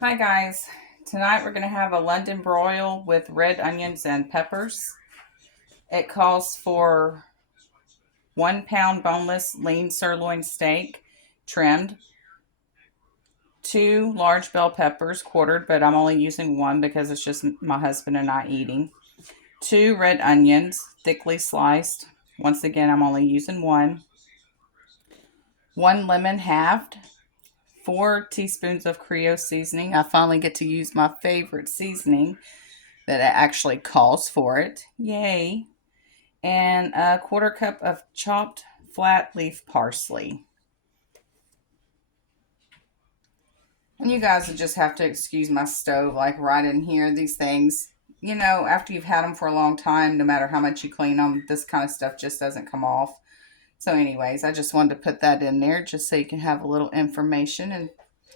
Hi guys, tonight we're going to have a London broil with red onions and peppers. It calls for 1 pound boneless lean sirloin steak, trimmed, 2 large bell peppers, quartered, but I'm only using one because it's just my husband and I eating, 2 red onions, thickly sliced. Once again, I'm only using one lemon halved, 4 teaspoons of Creole seasoning. I finally get to use my favorite seasoning that actually calls for it. Yay. And a quarter cup of chopped flat leaf parsley. And you guys will just have to excuse my stove, like right in here. These things, after you've had them for a long time, no matter how much you clean them, this kind of stuff just doesn't come off. So anyways, I just wanted to put that in there just so you can have a little information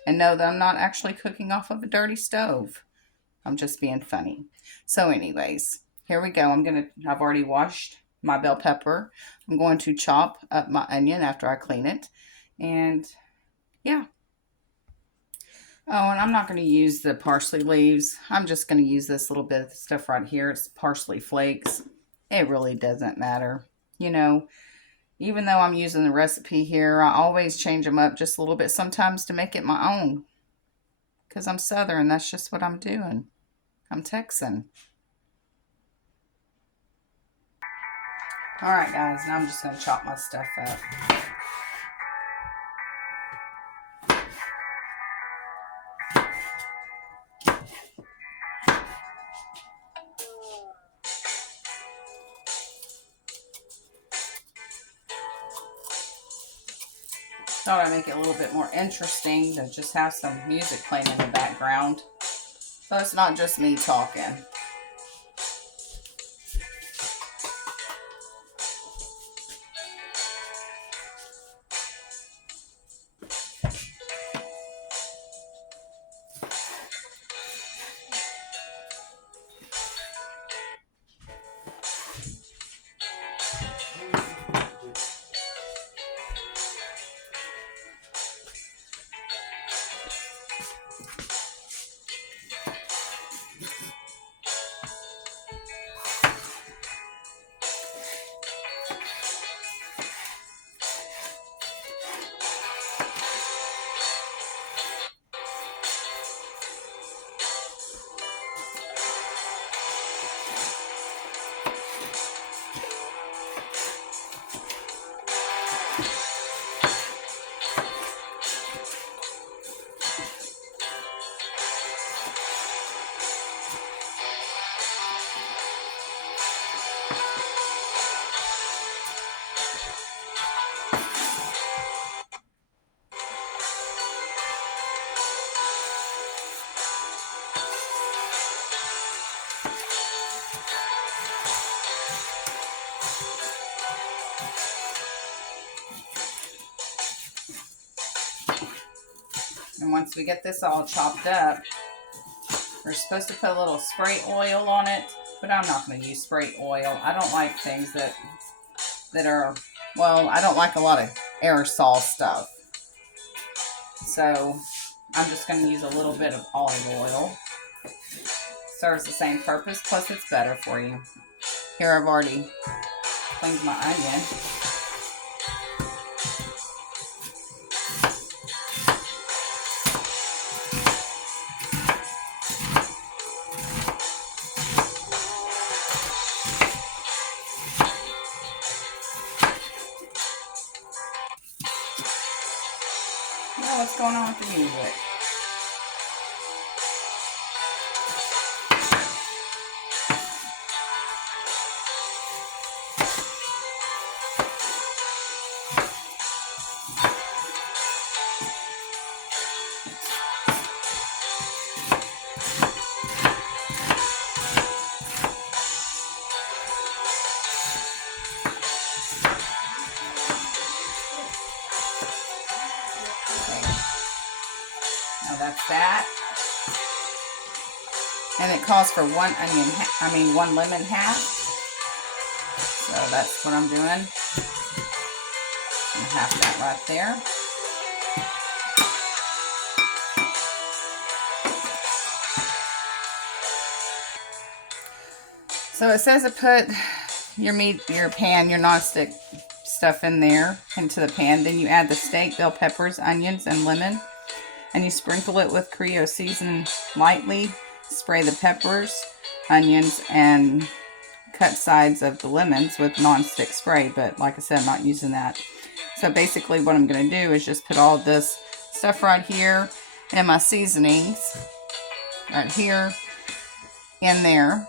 and know that I'm not actually cooking off of a dirty stove. I'm just being funny. So anyways, here we go. I've already washed my bell pepper. I'm going to chop up my onion after I clean it. And yeah. Oh, and I'm not going to use the parsley leaves. I'm just going to use this little bit of stuff right here. It's parsley flakes. It really doesn't matter. Even though I'm using the recipe here, I always change them up just a little bit sometimes to make it my own. Because I'm Southern, that's just what I'm doing. I'm Texan. Alright guys, now I'm just going to chop my stuff up. Thought I'd make it a little bit more interesting to just have some music playing in the background. So it's not just me talking. And once we get this all chopped up, we're supposed to put a little spray oil on it, but I'm not going to use spray oil. I don't like things that are, well, I don't like a lot of aerosol stuff. So I'm just going to use a little bit of olive oil. Serves the same purpose, plus it's better for you. Here I've already cleaned my onion. Now what's going on with the music? Now that's that. And it calls for one lemon half. So that's what I'm doing. And half that right there. So it says to put your meat, your pan, your nonstick stuff in there, into the pan. Then you add the steak, bell peppers, onions, and lemon. And you sprinkle it with Creole seasoning lightly. Spray the peppers, onions, and cut sides of the lemons with nonstick spray. But like I said, I'm not using that. So basically what I'm going to do is just put all this stuff right here and my seasonings right here in there.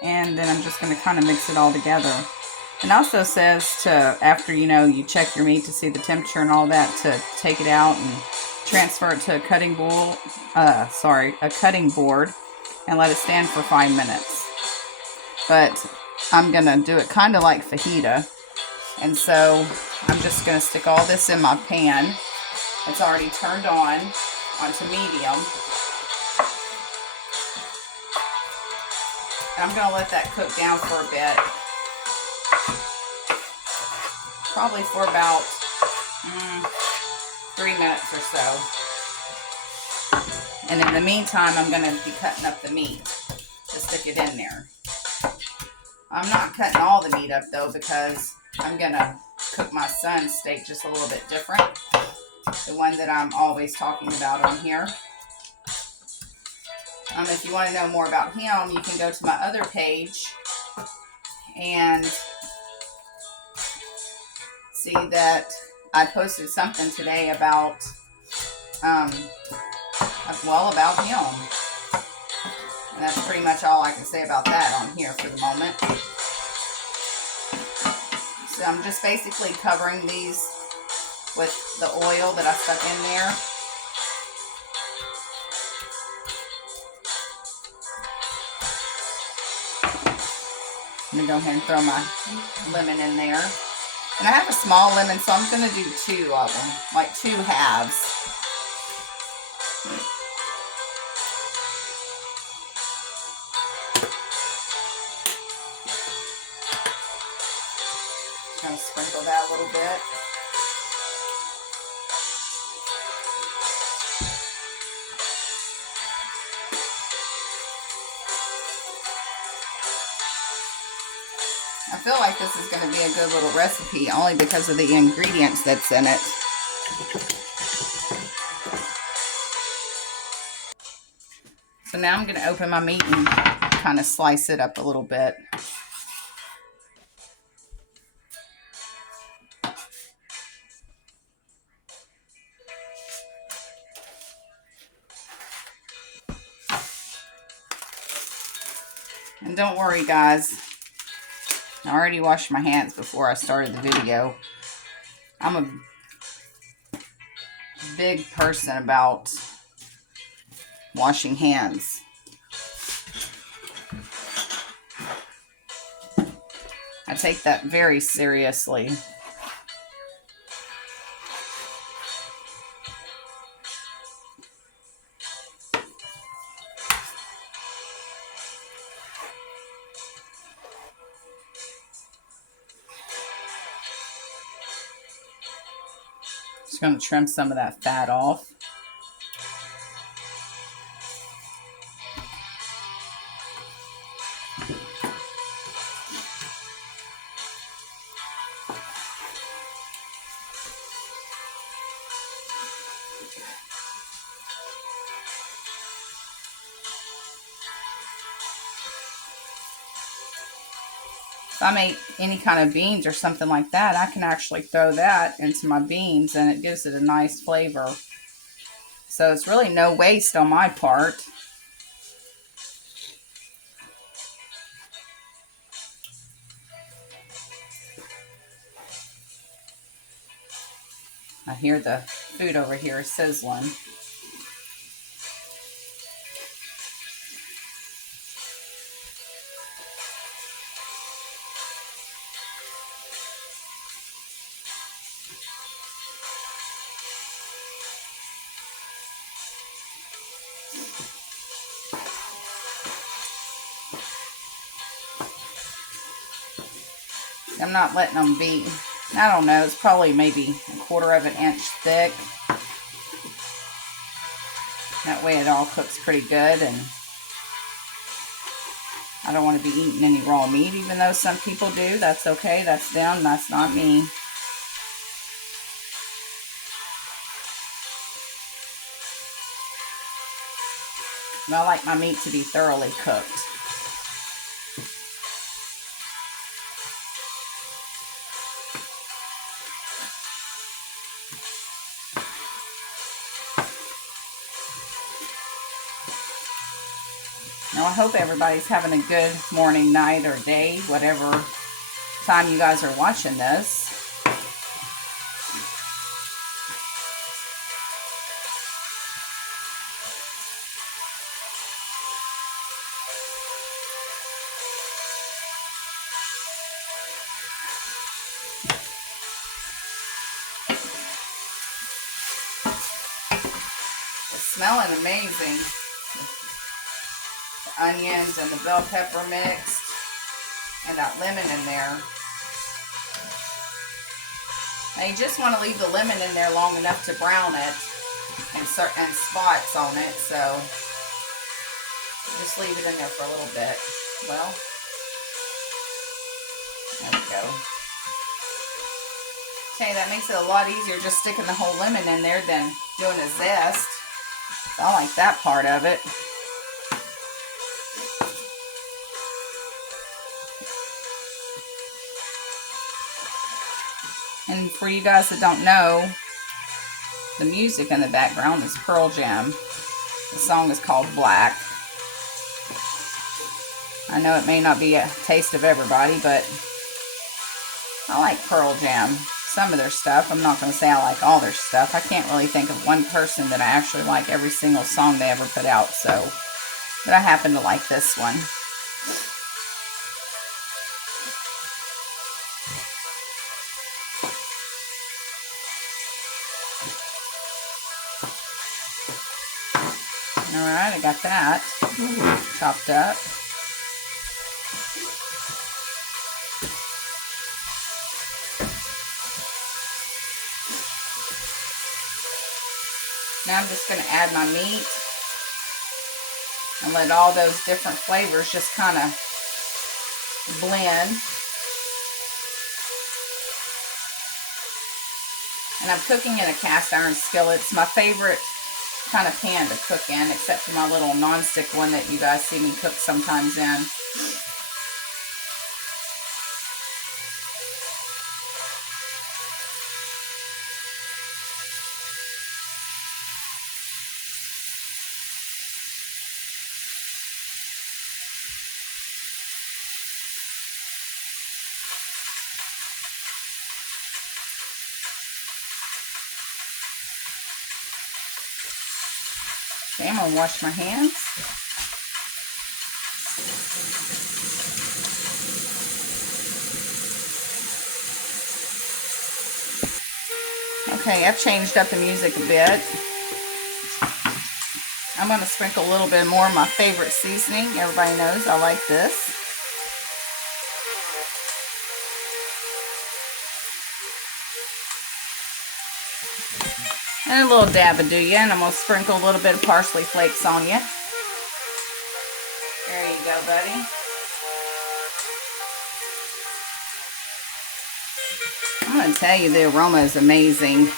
And then I'm just going to kind of mix it all together. It also says to, after you check your meat to see the temperature and all that, to take it out and transfer it to a cutting board, and let it stand for 5 minutes. But I'm going to do it kind of like fajita. And so I'm just going to stick all this in my pan. It's already turned onto medium. And I'm going to let that cook down for a bit. Probably for about 3 minutes or so. And in the meantime, I'm going to be cutting up the meat to stick it in there. I'm not cutting all the meat up though, because I'm going to cook my son's steak just a little bit different. The one that I'm always talking about on here. If you want to know more about him, you can go to my other page and see that I posted something today about, about him. And that's pretty much all I can say about that on here for the moment. So I'm just basically covering these with the oil that I stuck in there. I'm going to go ahead and throw my lemon in there. And I have a small lemon, so I'm going to do 2 of them, like 2 halves. Just going to sprinkle that a little bit. I feel like this is going to be a good little recipe only because of the ingredients that's in it. So now I'm going to open my meat and kind of slice it up a little bit. And don't worry guys, I already washed my hands before I started the video. I'm a big person about washing hands. I take that very seriously. Just going to trim some of that fat off. If I make any kind of beans or something like that, I can actually throw that into my beans and it gives it a nice flavor. So it's really no waste on my part. I hear the food over here sizzling. I'm not letting them be, I don't know, it's probably maybe 1/4 of an inch thick. That way it all cooks pretty good. And I don't want to be eating any raw meat, even though some people do. That's okay. That's them. That's not me. And I like my meat to be thoroughly cooked. Now, I hope everybody's having a good morning, night, or day, whatever time you guys are watching this. It's smelling amazing. The onions and the bell pepper mixed, and that lemon in there. Now you just want to leave the lemon in there long enough to brown it and spots on it, so just leave it in there for a little bit. Well, there we go. Okay, that makes it a lot easier just sticking the whole lemon in there than doing a zest. So I like that part of it. And for you guys that don't know, the music in the background is Pearl Jam. The song is called Black. I know it may not be a taste of everybody, but I like Pearl Jam. Some of their stuff. I'm not going to say I like all their stuff. I can't really think of one person that I actually like every single song they ever put out, so, but I happen to like this one. Alright, I got that chopped up. Now I'm just going to add my meat and let all those different flavors just kind of blend. And I'm cooking in a cast iron skillet. It's my favorite kind of pan to cook in, except for my little nonstick one that you guys see me cook sometimes in. Okay, I'm going to wash my hands. Okay, I've changed up the music a bit. I'm going to sprinkle a little bit more of my favorite seasoning. Everybody knows I like this. And a little dab of you, and I'm going to sprinkle a little bit of parsley flakes on you. There you go, buddy. I'm going to tell you, the aroma is amazing.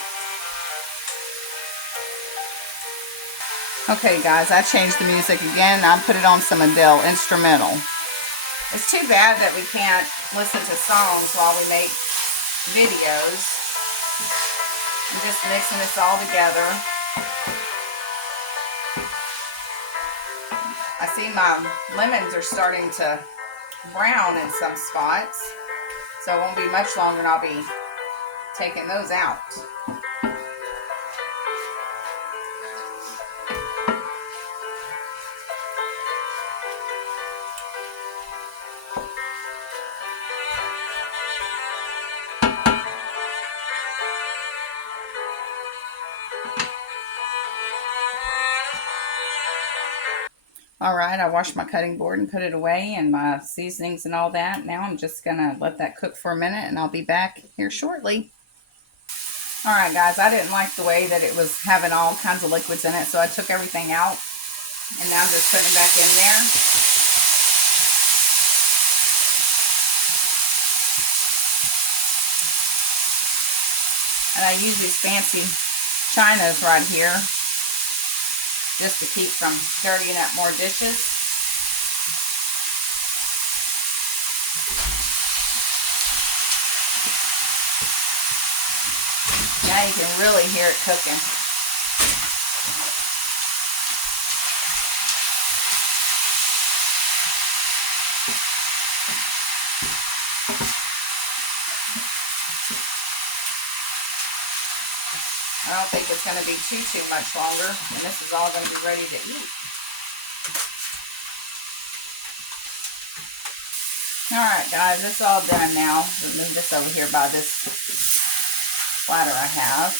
Okay, guys, I changed the music again. I put it on some Adele instrumental. It's too bad that we can't listen to songs while we make videos. I'm just mixing this all together. I see my lemons are starting to brown in some spots, so it won't be much longer and I'll be taking those out. Alright, I washed my cutting board and put it away, and my seasonings and all that. Now I'm just going to let that cook for a minute, and I'll be back here shortly. Alright guys, I didn't like the way that it was having all kinds of liquids in it, so I took everything out, and now I'm just putting it back in there. And I use these fancy chinas right here just to keep from dirtying up more dishes. Now you can really hear it cooking. I don't think it's going to be too much longer, and this is all going to be ready to eat. Alright guys, it's all done now. We'll move this over here by this platter I have.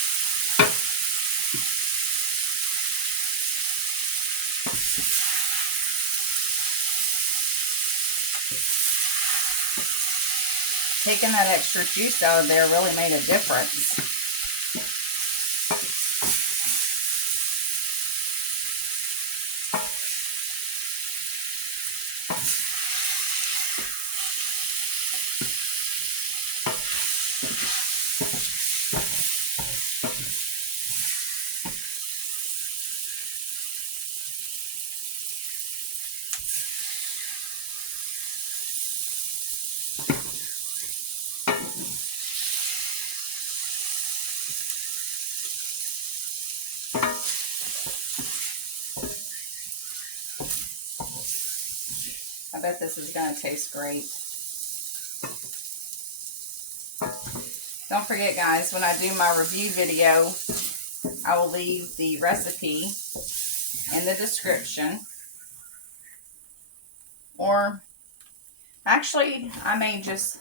Taking that extra juice out of there really made a difference. I bet this is going to taste great. Don't forget guys, when I do my review video, I will leave the recipe in the description. Or, actually, I may just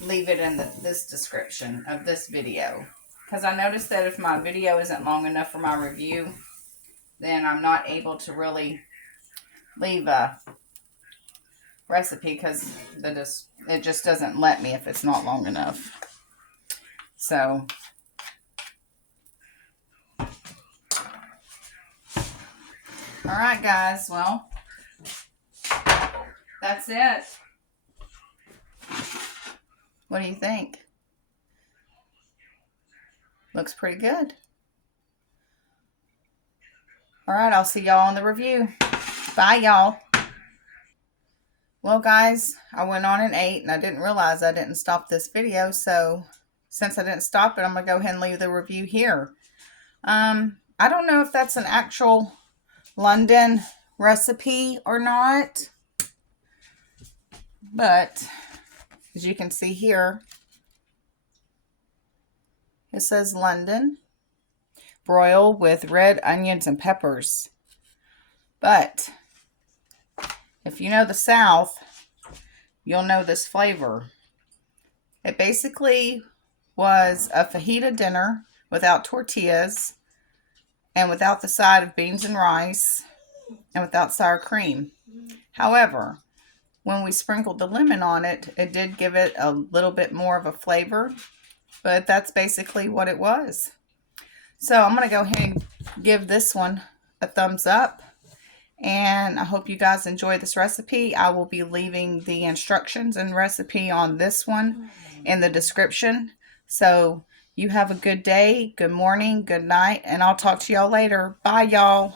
leave it in this description of this video. Because I noticed that if my video isn't long enough for my review, then I'm not able to really leave a recipe because it just doesn't let me if it's not long enough. So alright guys, well, that's it. What do you think? Looks pretty good. Alright, I'll see y'all on the review. Bye, y'all. Well, guys, I went on and ate, and I didn't realize I didn't stop this video, so since I didn't stop it, I'm going to go ahead and leave the review here. I don't know if that's an actual London recipe or not, but as you can see here, it says London Broil with red onions and peppers. But if you know the South, you'll know this flavor. It basically was a fajita dinner without tortillas and without the side of beans and rice and without sour cream. However, when we sprinkled the lemon on it, it did give it a little bit more of a flavor, but that's basically what it was. So I'm going to go ahead and give this one a thumbs up. And I hope you guys enjoy this recipe. I will be leaving the instructions and recipe on this one in the description. So you have a good day, good morning, good night, and I'll talk to y'all later. Bye, y'all.